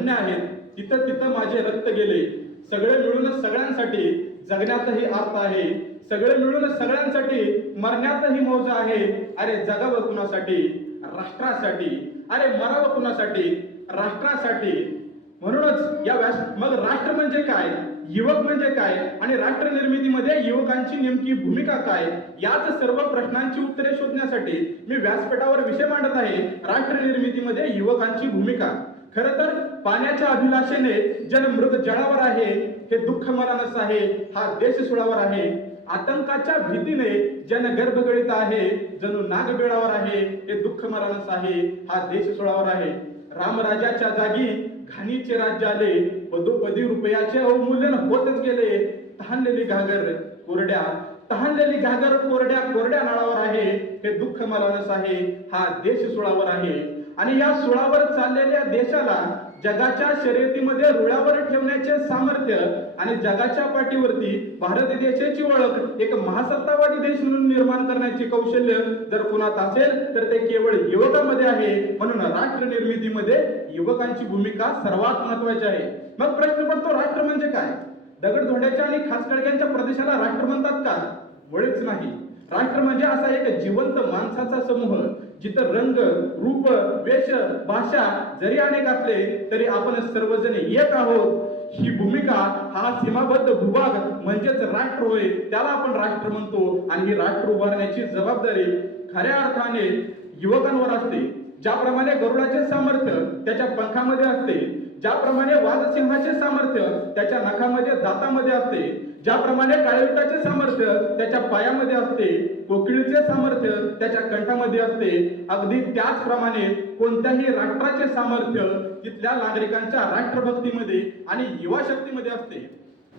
धान्य आहेत, तिथं तिथं माझे रक्त गेले. सगळे मिळून सगळ्यांसाठी जगण्यातही अर्थ आहे, सगळे मिळून सगळ्यांसाठी मरण्यातही मौज आहे. अरे जगावं कुणासाठी? राष्ट्रासाठी. अरे मरावं कुणासाठी? राष्ट्रासाठी. म्हणूनच मग राष्ट्र म्हणजे काय, युवक म्हणजे काय आणि राष्ट्र निर्मितीमध्ये युवकांची नेमकी भूमिका काय, याच सर्व प्रश्नांची उत्तरे शोधण्यासाठी मी व्यासपीठावर विषय मांडत आहे, राष्ट्र निर्मितीमध्ये युवकांची भूमिका. खरं तर पाण्याच्या अभिलाषेने जन मृग जळावर आहे, हे दुःख मला नस आहे, हा देश सुळावर आहे. आतंकाच्या भीतीने जन गर्भगळीत आहे, जणू नागबिळावर आहे, हे दुःख मला नस आहे, हा देश सुळावर आहे. रामराजाच्या जागी घाणीचे राज्य आले, पदोपदी रुपयाचे अवमूल्यन होतच गेले. तहानलेली घागर कोरड्या कोरड्या नाळावर आहे, हे दुःख मला नस आहे, हा देश सुळावर आहे. आणि या सुळावर चाललेल्या देशाला जगाच्या शर्यतीमध्ये रुळावर ठेवण्याचे सामर्थ्य आणि जगाच्या पाठीवरती भारत देशाची ओळख एक महासत्तावादी देश म्हणून निर्माण करण्याचे कौशल्य जर कुणात असेल तर ते केवळ युवकांमध्ये आहे. म्हणून राष्ट्र निर्मितीमध्ये युवकांची भूमिका सर्वात महत्वाची आहे. मग प्रश्न पडतो, राष्ट्र म्हणजे काय? दगडधोंड्याच्या आणि खासखळग्यांच्या प्रदेशाला राष्ट्र म्हणतात का? मुळीच नाही. राष्ट्र म्हणजे असा एक जिवंत माणसाचा समूह, जिथं रंग, रूप, वेश, भाषा जरी अनेक असले तरी आपण सर्वजण एक आहोत. ही भूमिका, हा सीमाबद्ध भूभाग म्हणजेच राष्ट्र होय, त्याला आपण राष्ट्र म्हणतो. आणि ही राष्ट्र उभारण्याची जबाबदारी खऱ्या अर्थाने युवकांवर असते. ज्याप्रमाणे गरुडाचे सामर्थ्य त्याच्या पंखामध्ये असते, ज्याप्रमाणे वाघसिंहाचे सामर्थ्य त्याच्या नखामध्ये, दातामध्ये असते, ज्याप्रमाणे काळविटाचे सामर्थ्य त्याच्या पायामध्ये असते, कोकिळीचे सामर्थ्य त्याच्या कंठामध्ये असते, अगदी त्याचप्रमाणे कोणत्याही राष्ट्राचे सामर्थ्य तिथल्या नागरिकांच्या राष्ट्रभक्तीमध्ये आणि युवा शक्तीमध्ये असते.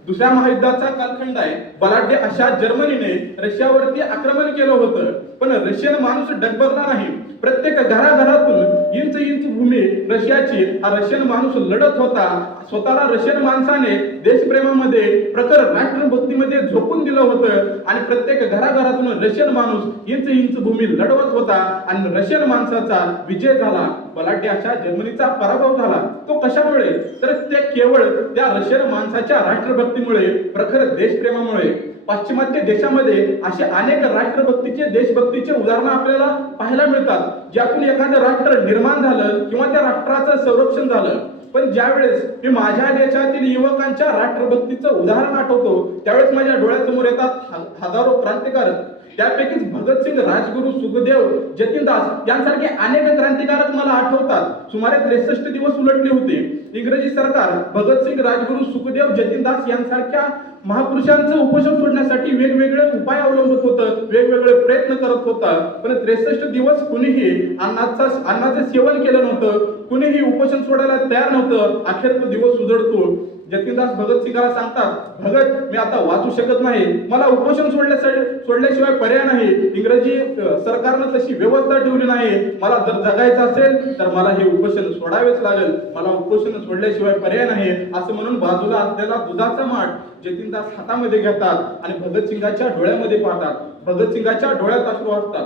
दुसऱ्या महायुद्धाचा कालखंड आहे. बलाढ्य अशा जर्मनीने रशियावरती आक्रमण केलं होतं, पण रशियन माणूस डगबगला नाही. प्रत्येक घराघरातून इंच इंच भूमी रशियाची हा रशियन माणूस लढत होता. स्वतःला रशियन माणसाने देशप्रेमामध्ये, प्रखर राष्ट्रभक्तीमध्ये झोकून दिलं होतं आणि प्रत्येक घराघरातून रशियन माणूस इंच इंच भूमी लढवत होता आणि रशियन माणसाचा विजय झाला. बलाढ्य अशा जर्मनीचा पराभव झाला. तो कशामुळे? तर ते केवळ त्या रशियन माणसाच्या राष्ट्रभक्तीमुळे, प्रखर देशप्रेमामुळे. पाश्चिमात्य देशामध्ये असे अनेक राष्ट्रभक्तीचे, देशभक्तीचे उदाहरण आपल्याला पाहायला मिळतात, ज्यातून एखादं राष्ट्र निर्माण झालं किंवा त्या राष्ट्राचं संरक्षण झालं. पण ज्यावेळेस मी माझ्या देशातील युवकांच्या राष्ट्रभक्तीचं उदाहरण आठवतो, त्यावेळेस माझ्या डोळ्यासमोर येतात हजारो क्रांतिकारक. त्यापैकीच भगतसिंग, राजगुरू, सुखदेव, जतीनदास यांसारखे अनेक क्रांतिकारक मला आठवतात. सुमारे 63 दिवस उलटले होते. इंग्रजी सरकार भगतसिंग, राजगुरू, सुखदेव, जतीनदास यांसारख्या महापुरुषांचं उपोषण सोडण्यासाठी वेगवेगळे उपाय अवलंबत होतं, वेगवेगळे प्रयत्न करत होता. पण 63 दिवस कुणीही अन्नाचं सेवन केलं नव्हतं, कुणीही उपोषण सोडायला तयार नव्हतं. अखेर तो दिवस उजळतो. जतीनदास भगतसिंगाला सांगतात, भगत, मी आता वाचू शकत नाही, मला उपोषण सोडल्याशिवाय पर्याय नाही. इंग्रजी सरकारनं तशी व्यवस्था ठेवली नाही. मला जर जगायचं असेल तर मला हे उपोषण सोडावेच लागेल, मला उपोषण सोडल्याशिवाय पर्याय नाही. असं म्हणून बाजूला असलेला दुधाचा माठ जतीनदास हातामध्ये घेतात आणि भगतसिंगाच्या डोळ्यामध्ये पाहतात. भगतसिंगाच्या डोळ्यात अश्रू असतात.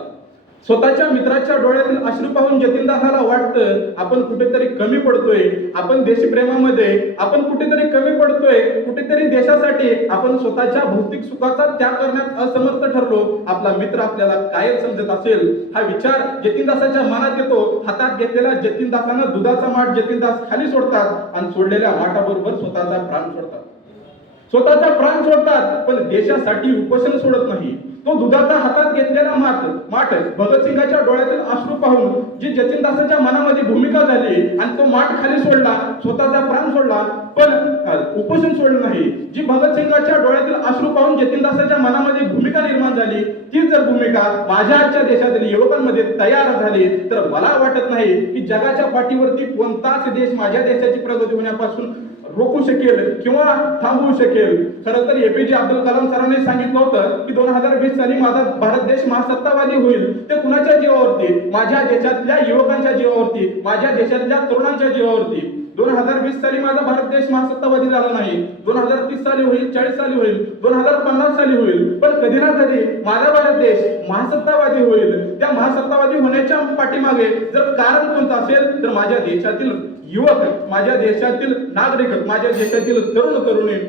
स्वतःच्या मित्राच्या डोळ्यातील अश्रू पाहून जतीनदासाला वाटतं, आपण कुठेतरी कमी पडतोय, आपण देशप्रेमामध्ये आपण कुठेतरी कमी पडतोय, कुठेतरी देशासाठी आपण स्वतःच्या भौतिक सुखाचा त्याग करण्यात असमर्थ ठरलो. आपला मित्र आपल्याला काय समजत असेल, हा विचार जतीनदासाच्या मनात येतो. हातात घेतलेल्या जतीनदासानं दुधाचा माठ जतीनदास खाली सोडतात आणि सोडलेल्या माठाबरोबर स्वतःचा प्राण सोडतात. स्वतःचा प्राण सोडतात, पण देशासाठी उपोषण सोडत नाही. तो दुधाचा हातात घेतलेला माठ भगतसिंगाच्या डोळ्यातील अश्रू पाहून जी जतीनदासाच्या मनामध्ये भूमिका झाली आणि तो माठ खाली सोडला, स्वतःचा प्राण सोडला, पण उपोषण सोडलं नाही. जी भगतसिंगाच्या डोळ्यातील अश्रू पाहून जतीनदासाच्या मनामध्ये भूमिका निर्माण झाली, ती जर भूमिका माझ्या आजच्या देशातील युवकांमध्ये तयार झाली तर मला वाटत नाही की जगाच्या पाठीवरती कोणताच देश माझ्या देशाची प्रगती होण्यापासून रोखू शकेल किंवा थांबवू शकेल. खरं तर एपीजे अब्दुल कलाम सरांनी सांगितलं होतं की 2020 साली माझा भारत देश महासत्तावादी होईल. ते कुणाच्या जीवावरती? माझ्या देशातल्या युवकांच्या जीवावरती, माझ्या देशातल्या तरुणांच्या जीवावरती. 2020 साली माझा भारत देश महासत्तावादी झाला नाही, 2030 साली होईल, 40 साली होईल, 2050 साली होईल, पण कधी ना कधी माझा भारत देश महासत्तावादी होईल. त्या महासत्तावादी होण्याच्या पाठीमागे जर कारण कोणतं असेल तर माझ्या देशातील युवक, माझ्या देशातील नागरिक, माझ्या देशातील तरुण तरुणी,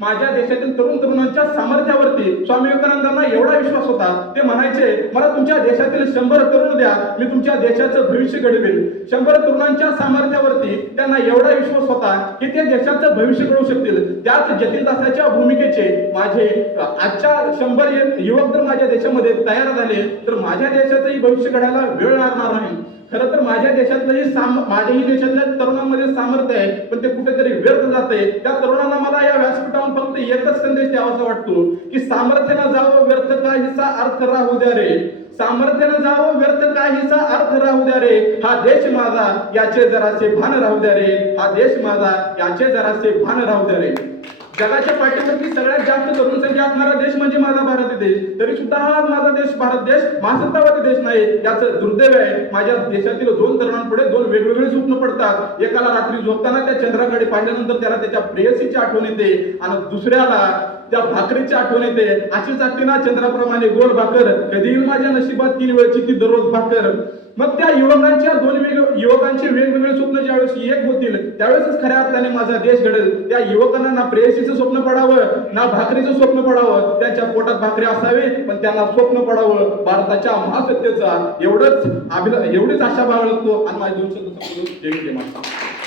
माझ्या देशातील तरुण तरुणांच्या सामर्थ्यावरती स्वामी विवेकानंदांना एवढा विश्वास होता, ते म्हणायचे मला तुमच्या देशातील 100 तरुण द्या, मी तुमच्या देशाचं भविष्य घडवेल. 100 तरुणांच्या सामर्थ्यावरती त्यांना एवढा विश्वास होता की ते देशाचं भविष्य घडवू शकतील. त्याच जतीन दासाच्या भूमिकेचे माझे आजच्या 100 युवक जर माझ्या देशामध्ये तयार झाले तर माझ्या देशाचंही भविष्य घडायला वेळ लागणार नाही. खरं तर माझ्या माझ्याही देशातल्या तरुणांमध्ये सामर्थ्य आहे, पण ते कुठेतरी व्यर्थ जाते. त्या तरुणांना मला या व्यासपीठावर फक्त एकच संदेश द्यावासा वाटतो की सामर्थ्यानं जावं व्यर्थ काहीचा अर्थ राहू द्या रे, सामर्थ्यानं जावं व्यर्थ काहीचा अर्थ राहू द्या रे, हा देश माझा याचे जरासे भान राहू द्या रे, हा देश माझा याचे जरासे भान राहू द्या रे. जगाच्या पाठीवरती सगळ्यात जास्त तरुण संख्या असणारा देश म्हणजे माझा भारत देश, तरी सुद्धा हा माझा देश भारत देश महासत्तावादी देश नाही. याचं दुर्दैव आहे. माझ्या देशातील 2 तरुणांपुढे 2 वेगवेगळे स्वप्न पडतात. एकाला रात्री झोपताना त्या चंद्राकडे पाहिल्यानंतर त्याला त्याच्या प्रेयसीची आठवण येते आणि दुसऱ्याला त्या भाकरीची आठवण येते. अशीच असते ना चंद्राप्रमाणे गोड भाकर, कधी येईल माझ्या नशिबात 3 वेळची ती दररोज भाकर. मग त्या युवकांचे वेगवेगळे स्वप्न ज्यावेळेस एक होतील त्यावेळेसच खऱ्या अर्थाने माझा देश घडेल. त्या युवकांना ना प्रेयसीचं स्वप्न पडावं, ना भाकरीचं स्वप्न पडावं, त्यांच्या पोटात भाकरी असावी पण त्यांना स्वप्न पडावं भारताच्या महासत्तेचा. एवढीच आशा बाळगतो आणि माझ्या 2 शब्द